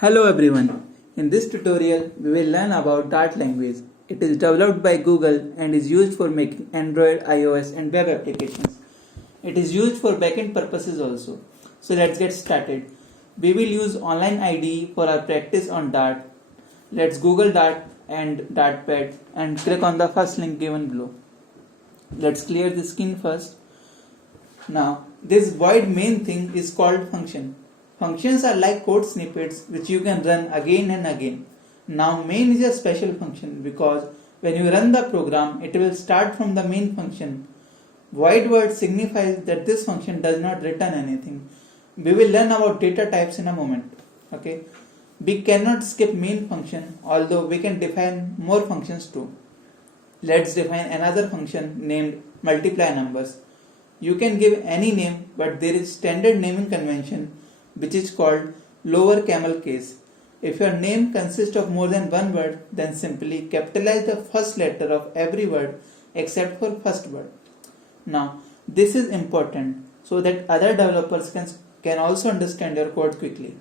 Hello everyone. In this tutorial, we will learn about Dart language. It is developed by Google and is used for making Android, iOS and web applications. It is used for backend purposes also. So let's get started. We will use online IDE for our practice on Dart. Let's Google Dart and Dartpad and click on the first link given below. Let's clear the screen first. Now, this void main thing is called function. Functions are like code snippets which you can run again and again. Now main is a special function because when you run the program, it will start from the main function. Void word signifies that this function does not return anything. We will learn about data types in a moment. Okay. We cannot skip main function, although we can define more functions too. Let's define another function named multiply numbers. You can give any name, but there is standard naming convention which is called lower camel case. If your name consists of more than one word, then simply capitalize the first letter of every word except for first word. Now, this is important so that other developers can also understand your code quickly.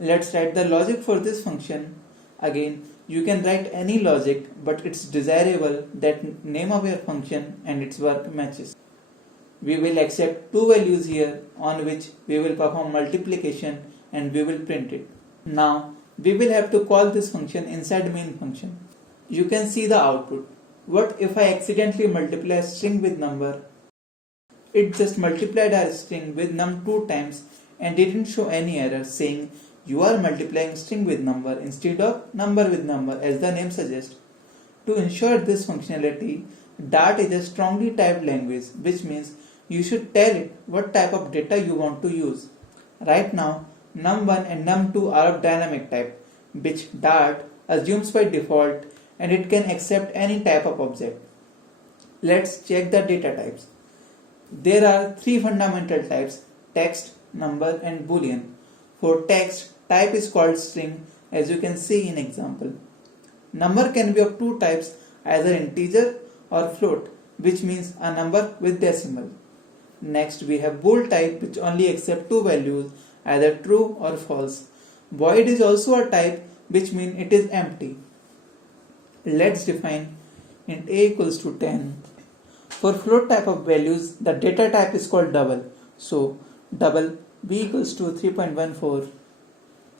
Let's write the logic for this function. Again, you can write any logic, but it's desirable that name of your function and its work matches. We will accept two values here on which we will perform multiplication and we will print it. Now we will have to call this function inside main function. You can see the output. What if I accidentally multiply a string with number? It just multiplied our string with num 2 times and didn't show any error saying you are multiplying string with number instead of number with number as the name suggests. To ensure this functionality, Dart is a strongly typed language, which means you should tell it what type of data you want to use. Right now, num1 and num2 are of dynamic type, which Dart assumes by default and it can accept any type of object. Let's check the data types. There are three fundamental types: text, number and boolean. For text, type is called string, as you can see in example. Number can be of two types, either integer or float, which means a number with decimal. Next, we have bool type, which only accept two values, either true or false. Void is also a type, which means it is empty. Let's define int a equals to 10. For float type of values, the data type is called double. So, double b equals to 3.14,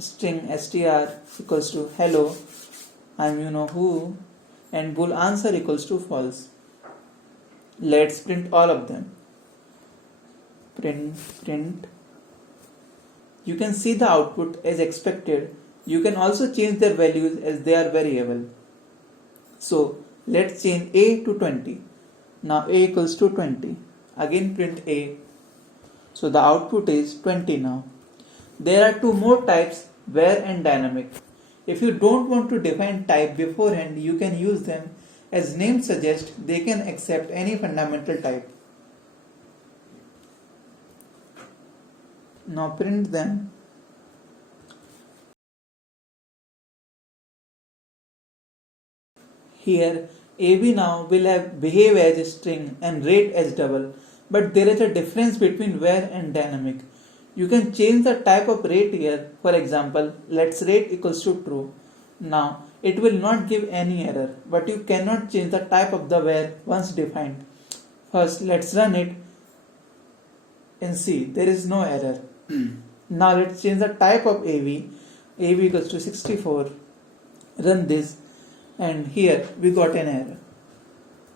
string str equals to hello, I'm you know who, and bool answer equals to false. Let's print all of them. Print. You can see the output as expected. You can also change their values as they are variable. So let's change a to 20. Now a equals to 20. Again print a. So the output is 20 now. There are two more types, var and dynamic. If you don't want to define type beforehand, you can use them. As name suggests, they can accept any fundamental type. Now print them. Here AB now will behave as a string and rate as double, but there is a difference between var and dynamic. You can change the type of rate here. For example, let's rate equals to true. Now it will not give any error, but you cannot change the type of the var once defined. First, let's run it and see there is no error. Now let's change the type of AV. AV equals to 64. Run this, and here we got an error.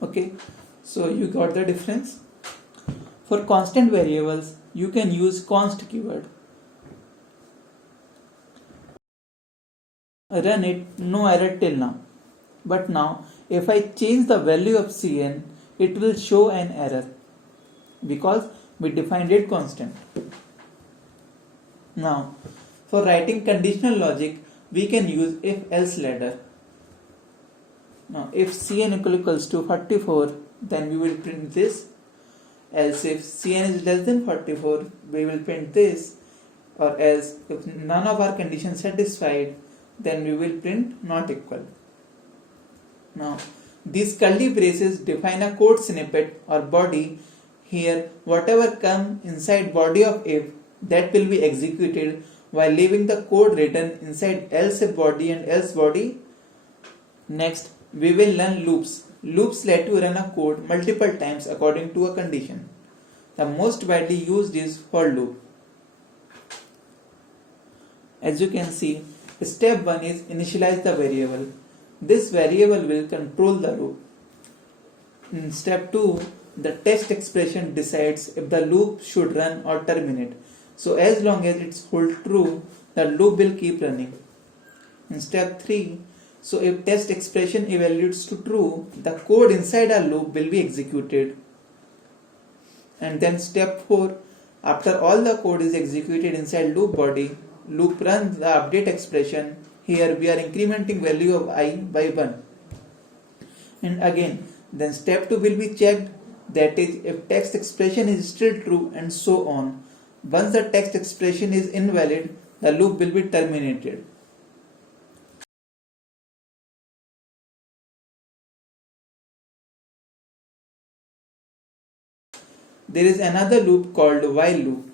Okay, so you got the difference. For constant variables, you can use const keyword. Run it, no error till now. But now, if I change the value of cn, it will show an error because we defined it constant. Now, for writing conditional logic, we can use if-else ladder. Now, if cn equals to 44, then we will print this. Else, if cn is less than 44, we will print this. Or else, if none of our conditions satisfied, then we will print not equal. Now, these curly braces define a code snippet or body. Here, whatever comes inside body of if, that will be executed while leaving the code written inside else if body and else body. Next, we will learn loops. Loops let you run a code multiple times according to a condition. The most widely used is for loop. As you can see, step 1 is initialize the variable. This variable will control the loop. In step 2, the test expression decides if the loop should run or terminate. So as long as it's hold true, the loop will keep running. In step 3, so if test expression evaluates to true, the code inside a loop will be executed. And then step 4, after all the code is executed inside loop body, loop runs the update expression. Here we are incrementing value of I by 1. And again, then step 2 will be checked, that is if text expression is still true and so on. Once the text expression is invalid, the loop will be terminated. There is another loop called while loop.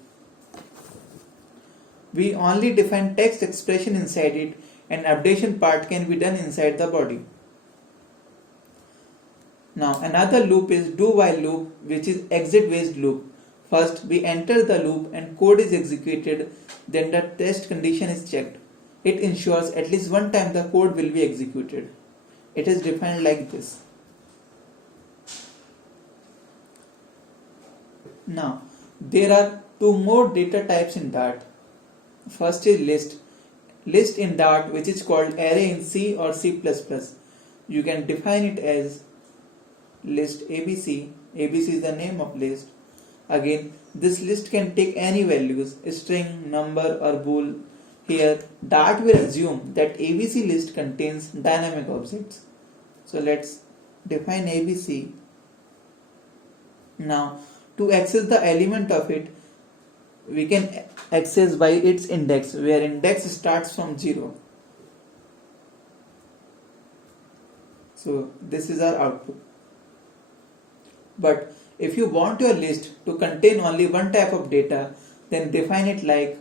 We only define text expression inside it, and updation part can be done inside the body. Now another loop is do while loop, which is exit based loop. First we enter the loop and code is executed, then the test condition is checked. It ensures at least one time the code will be executed. It is defined like this. Now there are two more data types in Dart. First is list. List in Dart, which is called array in C or C++. You can define it as list ABC. ABC is the name of list. Again, this list can take any values, string, number or bool. Here, Dart will assume that ABC list contains dynamic objects. So let's define ABC. Now, to access the element of it, we can access by its index, where index starts from 0. So this is our output. But if you want your list to contain only one type of data, then define it like,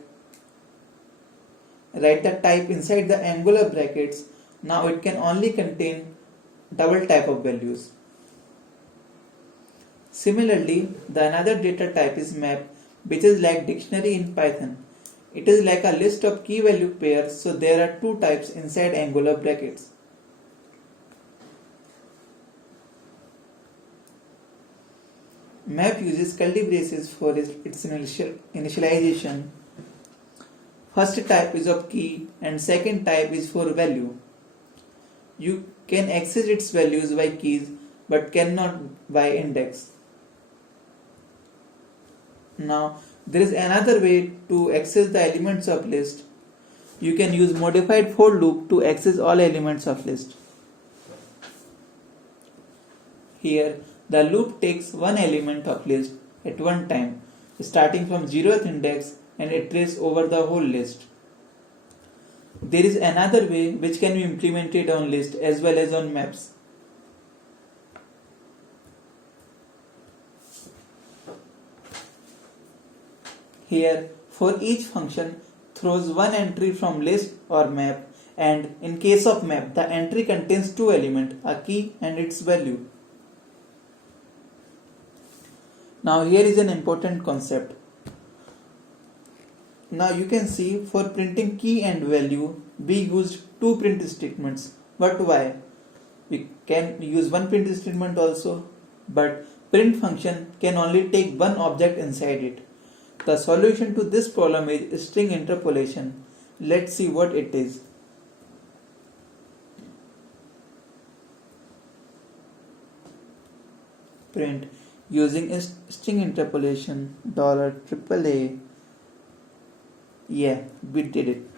write the type inside the angular brackets. Now it can only contain double type of values. Similarly, the another data type is map, which is like dictionary in Python. It is like a list of key value pairs, so there are two types inside angular brackets. Map uses curly braces for its initialization. First type is of key and second type is for value. You can access its values by keys but cannot by index. Now there is another way to access the elements of list. You can use modified for loop to access all elements of list. Here the loop takes one element of list at one time, starting from 0th index, and it traces over the whole list. There is another way which can be implemented on list as well as on maps. Here, for each function throws one entry from list or map, and in case of map, the entry contains two elements, a key and its value. Now here is an important concept. Now you can see for printing key and value, we used two print statements. But why? We can use one print statement also, but print function can only take one object inside it. The solution to this problem is string interpolation. Let's see what it is. Print using string interpolation $AAA. Yeah, we did it.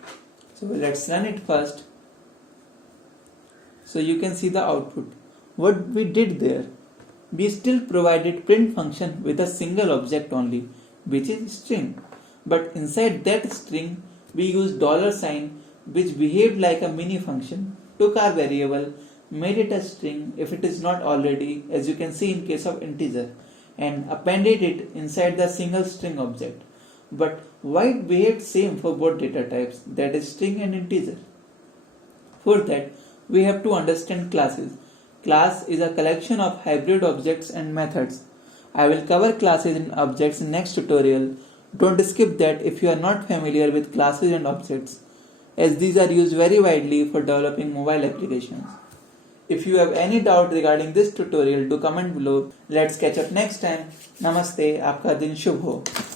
So let's run it first. So you can see the output. What we did there, we still provided print function with a single object only, which is string. But inside that string, we used $sign, which behaved like a mini function, took our variable, made it a string if it is not already, as you can see in case of integer, and appended it inside the single string object. but why it behaves same for both data types, that is string and integer? For that, we have to understand classes. Class is a collection of hybrid objects and methods. I will cover classes and objects in next tutorial. Don't skip that if you are not familiar with classes and objects, as these are used very widely for developing mobile applications. If you have any doubt regarding this tutorial, do comment below. Let's catch up next time. Namaste, आपका दिन शुभ हो.